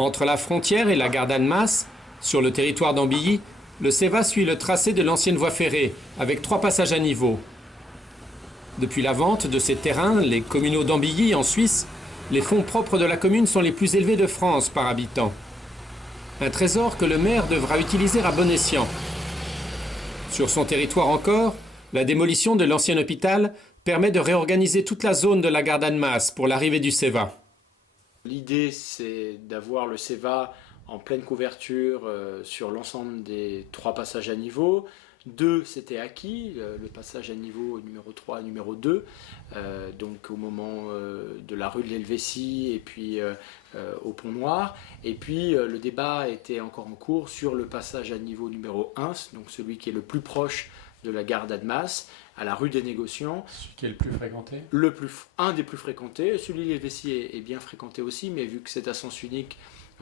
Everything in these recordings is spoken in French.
Entre la frontière et la gare d'Annemasse, sur le territoire d'Ambilly, le CEVA suit le tracé de l'ancienne voie ferrée, avec 3 passages à niveau. Depuis la vente de ces terrains, les communaux d'Ambilly, en Suisse, les fonds propres de la commune sont les plus élevés de France par habitant. Un trésor que le maire devra utiliser à bon escient. Sur son territoire encore, la démolition de l'ancien hôpital permet de réorganiser toute la zone de la gare d'Annemasse pour l'arrivée du CEVA. L'idée, c'est d'avoir le CEVA en pleine couverture sur l'ensemble des 3 passages à niveau. 2, c'était acquis, le passage à niveau numéro 3 et numéro 2, donc au moment de la rue de l'Helvétie et puis au Pont Noir. Et puis le débat était encore en cours sur le passage à niveau numéro 1, donc celui qui est le plus proche de la gare d'Annemasse, à la rue des Négociants. Celui qui est le plus fréquenté Un des plus fréquentés. Celui de l'Helvétie est bien fréquenté aussi, mais vu que c'est à sens unique,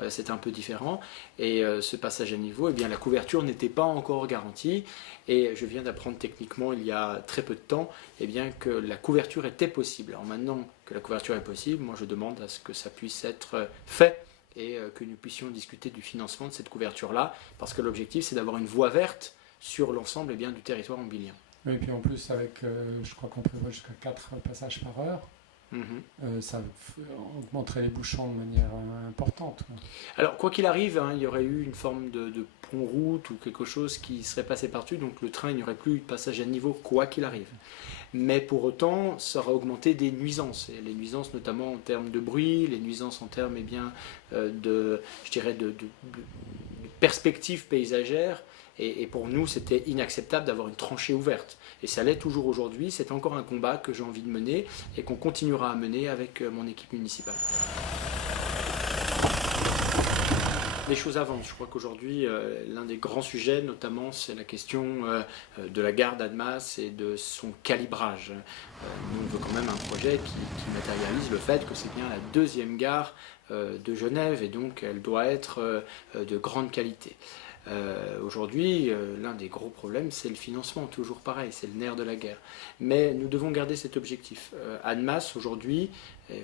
c'est un peu différent. Et ce passage à niveau, eh bien, la couverture n'était pas encore garantie. Et je viens d'apprendre techniquement, il y a très peu de temps, eh bien, que la couverture était possible. Alors maintenant que la couverture est possible, moi je demande à ce que ça puisse être fait et que nous puissions discuter du financement de cette couverture-là, parce que l'objectif, c'est d'avoir une voie verte sur l'ensemble du territoire ambillien. Oui, et puis en plus, avec, je crois qu'on prévoit jusqu'à 4 passages par heure, ça augmenterait les bouchons de manière importante. Alors, quoi qu'il arrive, il y aurait eu une forme de pont-route ou quelque chose qui serait passé par-dessus, donc le train, il n'y aurait plus de passage à niveau, quoi qu'il arrive. Mais pour autant, ça aurait augmenté des nuisances, et les nuisances notamment en termes de bruit, les nuisances en termes de perspectives paysagères. Et pour nous, c'était inacceptable d'avoir une tranchée ouverte. Et ça l'est toujours aujourd'hui. C'est encore un combat que j'ai envie de mener et qu'on continuera à mener avec mon équipe municipale. Les choses avancent. Je crois qu'aujourd'hui, l'un des grands sujets, notamment, c'est la question de la gare d'Annemasse et de son calibrage. Nous, on veut quand même un projet qui matérialise le fait que c'est bien la 2e gare de Genève et donc elle doit être de grande qualité. Aujourd'hui, l'un des gros problèmes, c'est le financement, toujours pareil, c'est le nerf de la guerre. Mais nous devons garder cet objectif. Annemasse, aujourd'hui,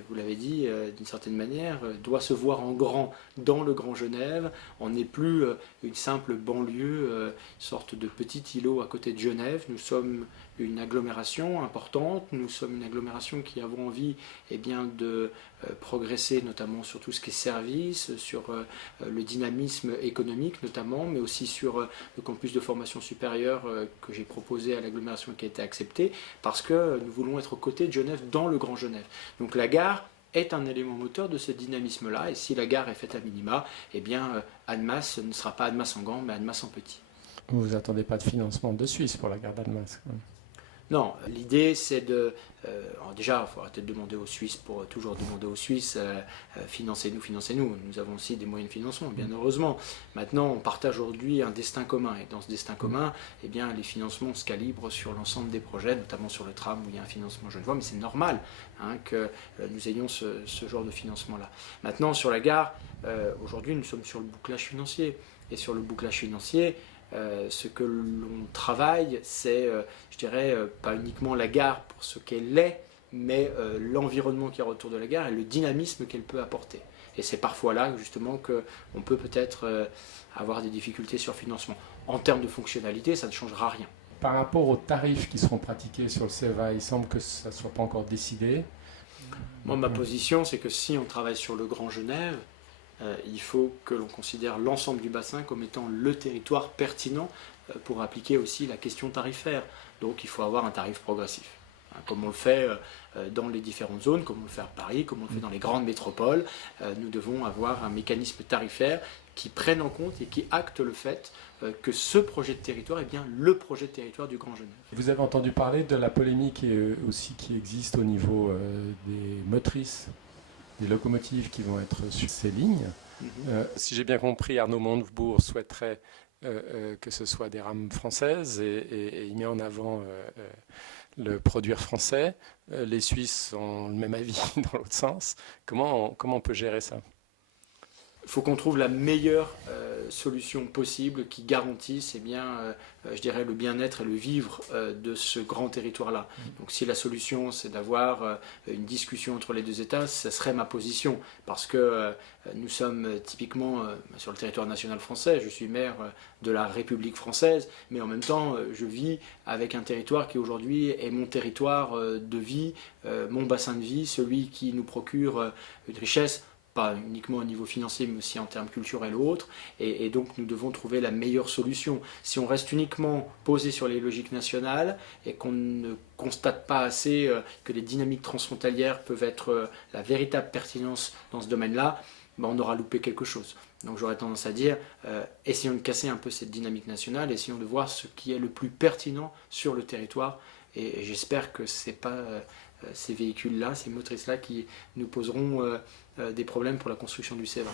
vous l'avez dit d'une certaine manière, doit se voir en grand dans le Grand Genève. On n'est plus une simple banlieue, sorte de petit îlot à côté de Genève. Nous sommes une agglomération importante, nous sommes une agglomération qui avons envie de progresser notamment sur tout ce qui est services, sur le dynamisme économique notamment, mais aussi sur le campus de formation supérieure que j'ai proposé à l'agglomération qui a été accepté, parce que nous voulons être aux côtés de Genève dans le Grand Genève. Donc la gare est un élément moteur de ce dynamisme-là, et si la gare est faite à minima, Annemasse ne sera pas Annemasse en grand, mais Annemasse en petit. Vous n'attendez pas de financement de Suisse pour la gare d'Annemasse? Non, l'idée c'est de... déjà, il faut arrêter de demander aux Suisses pour toujours demander aux Suisses financez-nous, financez-nous. Nous avons aussi des moyens de financement, bien heureusement. Maintenant, on partage aujourd'hui un destin commun. Et dans ce destin commun, les financements se calibrent sur l'ensemble des projets, notamment sur le tram où il y a un financement genevois. Mais c'est normal que nous ayons ce genre de financement-là. Maintenant, sur la gare, aujourd'hui, nous sommes sur le bouclage financier. Et sur le bouclage financier, ce que l'on travaille, c'est, pas uniquement la gare pour ce qu'elle est, mais l'environnement qui est autour de la gare et le dynamisme qu'elle peut apporter. Et c'est parfois là, justement, qu'on peut peut-être avoir des difficultés sur le financement. En termes de fonctionnalité, ça ne changera rien. Par rapport aux tarifs qui seront pratiqués sur le CEVA, il semble que ça ne soit pas encore décidé. Moi, ma position, c'est que si on travaille sur le Grand Genève, il faut que l'on considère l'ensemble du bassin comme étant le territoire pertinent pour appliquer aussi la question tarifaire. Donc il faut avoir un tarif progressif, comme on le fait dans les différentes zones, comme on le fait à Paris, comme on le fait dans les grandes métropoles. Nous devons avoir un mécanisme tarifaire qui prenne en compte et qui acte le fait que ce projet de territoire est bien le projet de territoire du Grand Genève. Vous avez entendu parler de la polémique aussi qui existe au niveau des motrices, des locomotives qui vont être sur ces lignes. Si j'ai bien compris, Arnaud Montebourg souhaiterait que ce soit des rames françaises et il met en avant le produire français. Les Suisses ont le même avis dans l'autre sens. Comment on peut gérer ça ? Il faut qu'on trouve la meilleure solution possible qui garantisse je dirais, le bien-être et le vivre de ce grand territoire-là. Donc si la solution c'est d'avoir une discussion entre les deux États, ça serait ma position, parce que nous sommes typiquement sur le territoire national français, je suis maire de la République française, mais en même temps je vis avec un territoire qui aujourd'hui est mon territoire de vie, mon bassin de vie, celui qui nous procure une richesse, pas uniquement au niveau financier, mais aussi en termes culturels ou autres, et donc nous devons trouver la meilleure solution. Si on reste uniquement posé sur les logiques nationales et qu'on ne constate pas assez que les dynamiques transfrontalières peuvent être la véritable pertinence dans ce domaine-là, on aura loupé quelque chose. Donc j'aurais tendance à dire, essayons de casser un peu cette dynamique nationale, essayons de voir ce qui est le plus pertinent sur le territoire, et j'espère que ce n'est pas ces véhicules-là, ces motrices-là qui nous poseront des problèmes pour la construction du CEVA.